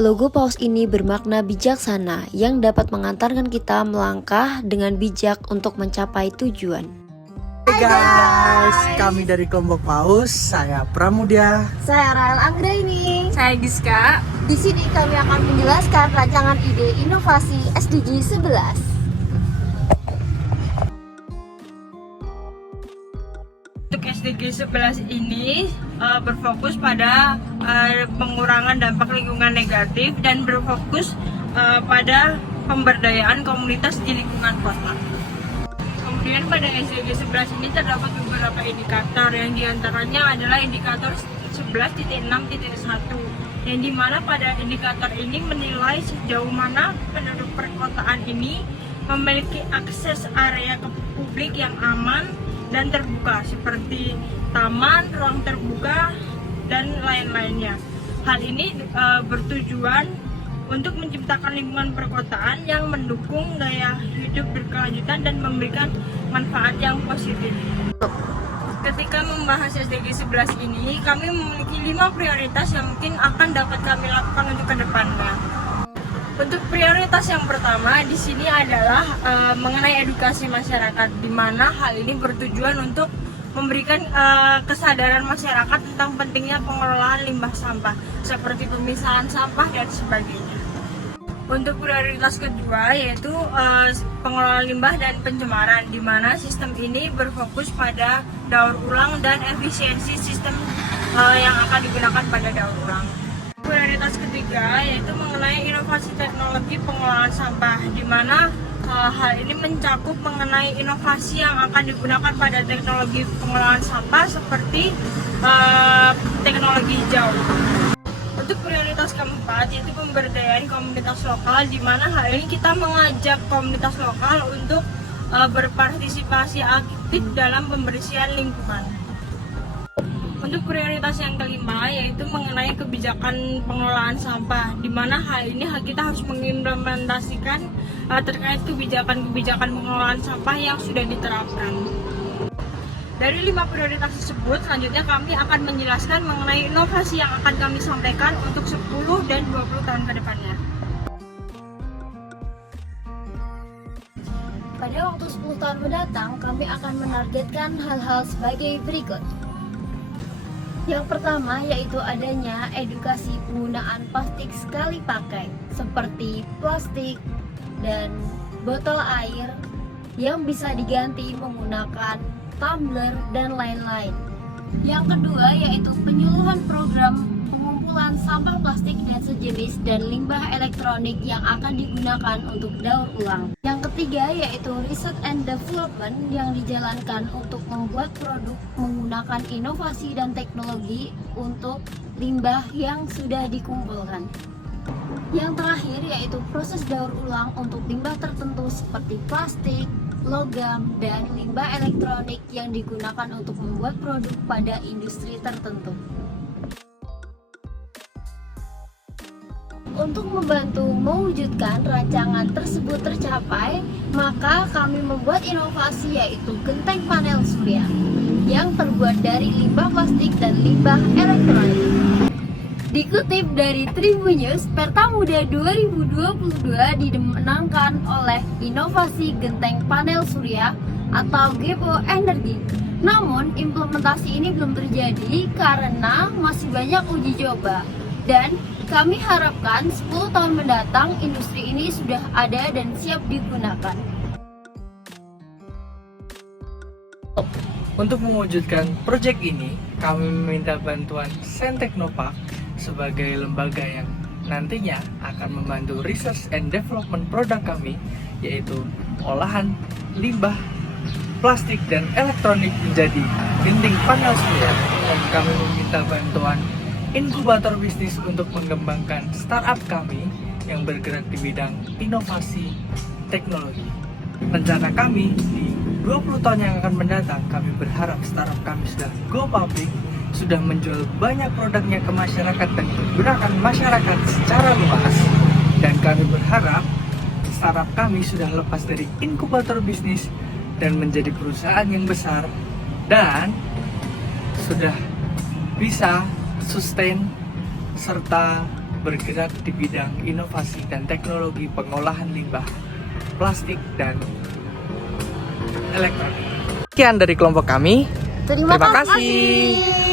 Logo paus ini bermakna bijaksana yang dapat mengantarkan kita melangkah dengan bijak untuk mencapai tujuan. Hai guys, kami dari kelompok paus. Saya Pramudia. Saya Rahel Anggraini. Saya Giska. Di sini kami akan menjelaskan rancangan ide inovasi SDG 11. Untuk SDG 11 ini berfokus pada pengurangan dampak lingkungan negatif dan berfokus pada pemberdayaan komunitas di lingkungan kota. Kemudian pada SDG 11 ini terdapat beberapa indikator yang diantaranya adalah indikator 11.6.1 yang dimana pada indikator ini menilai sejauh mana penduduk perkotaan ini memiliki akses area ke publik yang aman dan terbuka seperti taman, ruang terbuka, dan lain-lainnya. Hal ini bertujuan untuk menciptakan lingkungan perkotaan yang mendukung gaya hidup berkelanjutan dan memberikan manfaat yang positif. Ketika membahas SDG 11 ini, kami memiliki 5 prioritas yang mungkin akan dapat kami lakukan untuk kedepannya. Untuk prioritas yang pertama di sini adalah mengenai edukasi masyarakat, di mana hal ini bertujuan untuk memberikan kesadaran masyarakat tentang pentingnya pengelolaan limbah sampah, seperti pemisahan sampah dan sebagainya. Untuk prioritas kedua yaitu pengelolaan limbah dan pencemaran, di mana sistem ini berfokus pada daur ulang dan efisiensi sistem yang akan digunakan pada daur ulang. Prioritas ketiga yaitu mengenai inovasi teknologi pengelolaan sampah, di mana hal ini mencakup mengenai inovasi yang akan digunakan pada teknologi pengelolaan sampah seperti teknologi hijau. Untuk prioritas keempat yaitu pemberdayaan komunitas lokal, di mana hal ini kita mengajak komunitas lokal untuk berpartisipasi aktif dalam pembersihan lingkungan. Untuk prioritas yang kelima yaitu mengenai kebijakan pengelolaan sampah, di mana hal ini kita harus mengimplementasikan terkait kebijakan pengelolaan sampah yang sudah diterapkan. Dari 5 prioritas tersebut, selanjutnya kami akan menjelaskan mengenai inovasi yang akan kami sampaikan untuk 10 dan 20 tahun ke depannya. Pada waktu 10 tahun mendatang, kami akan menargetkan hal-hal sebagai berikut. Yang pertama yaitu adanya edukasi penggunaan plastik sekali pakai seperti plastik dan botol air yang bisa diganti menggunakan tumbler dan lain-lain. Yang kedua yaitu penyuluhan program pengumpulan sampah plastik dan sejenis dan limbah elektronik yang akan digunakan untuk daur ulang. Yang ketiga yaitu research and development yang dijalankan untuk membuat produk menggunakan inovasi dan teknologi untuk limbah yang sudah dikumpulkan. Yang terakhir yaitu proses daur ulang untuk limbah tertentu seperti plastik, logam, dan limbah elektronik yang digunakan untuk membuat produk pada industri tertentu. Untuk membantu mewujudkan rancangan tersebut tercapai, maka kami membuat inovasi yaitu genteng panel surya yang terbuat dari limbah plastik dan limbah elektronik. Dikutip dari Tribunnews, Pertamuda 2022 dimenangkan oleh inovasi genteng panel surya atau Gepo Energi. Namun, implementasi ini belum terjadi karena masih banyak uji coba. Dan kami harapkan 10 tahun mendatang industri ini sudah ada dan siap digunakan. Untuk mewujudkan proyek ini, kami meminta bantuan Senteknopark sebagai lembaga yang nantinya akan membantu research and development produk kami, yaitu olahan limbah plastik dan elektronik menjadi genting panel surya. Dan kami meminta bantuan inkubator bisnis untuk mengembangkan startup kami yang bergerak di bidang inovasi teknologi. Rencana kami di 20 tahun yang akan mendatang, kami berharap startup kami sudah go public, sudah menjual banyak produknya ke masyarakat dan digunakan masyarakat secara luas. Dan kami berharap startup kami sudah lepas dari inkubator bisnis dan menjadi perusahaan yang besar dan sudah bisa sustain serta bergerak di bidang inovasi dan teknologi pengolahan limbah plastik dan elektronik. Sekian dari kelompok kami. Terima Terima kasih. kasih.